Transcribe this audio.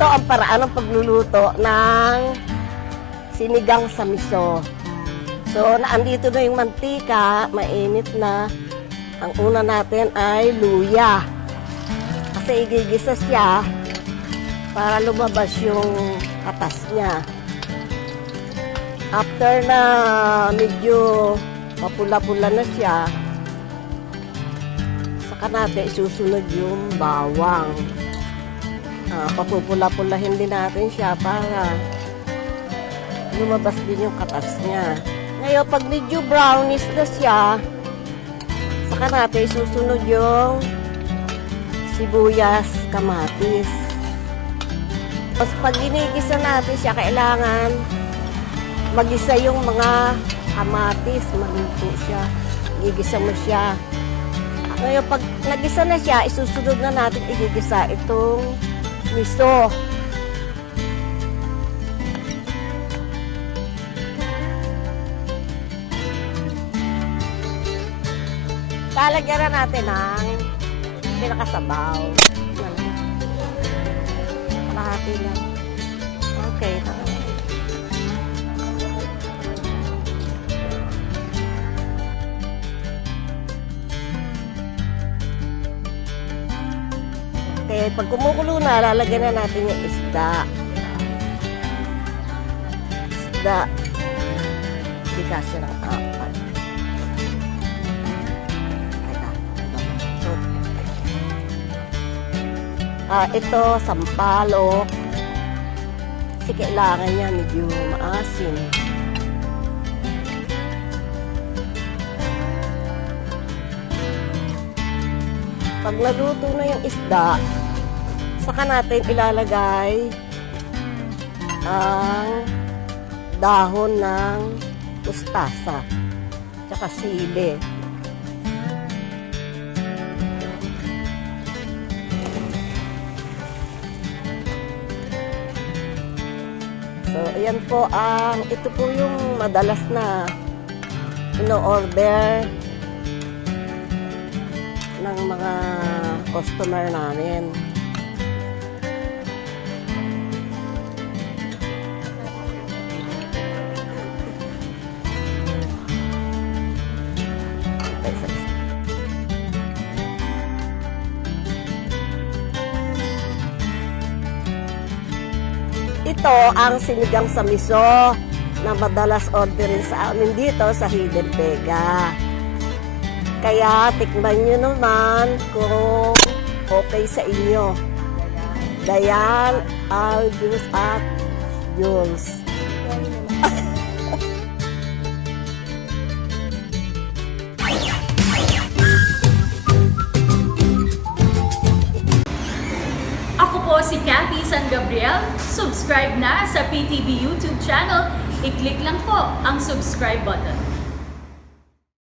Ito ang paraan ng pagluluto ng sinigang sa miso. So, naandito na yung mantika, mainit na. Ang una natin ay luya. Kasi igigisa siya para lumabas yung katas niya. After na medyo mapula-pula na siya, saka natin isusunod yung bawang. Papupula-pulahin din natin siya para lumabas din yung katas niya. Ngayon, pag medyo brownish na siya, saka natin isusunod yung sibuyas, kamatis. Tapos pag ginigisa natin siya, kailangan magisa yung mga kamatis, maluto siya. Gigisa mo siya. Ngayon, pag nagisa na siya, isusunod na natin igigisa itong miso. Lalagyan na natin ng pinakasabaw. Kalahati lang. Okay. Okay, pag kumukulo na, lalagyan na natin yung isda. Hindi kasi ng apat. Ito, sampalok. Kasi kailangan niya medyo maasim. Pag naluto na yung isda, saka natin ilalagay ang dahon ng mustasa tsaka sili. So, ayan po ito po yung madalas na ino-order ng mga customer namin. Ito ang sinigang sa miso na madalas orderin sa amin dito sa Hidden Vega. Kaya tikman nyo naman kung okay sa inyo. Dayan, Albus at Jules. Ako po si Cathy San Gabriel. Subscribe na sa PTV YouTube channel. I-click lang po ang subscribe button.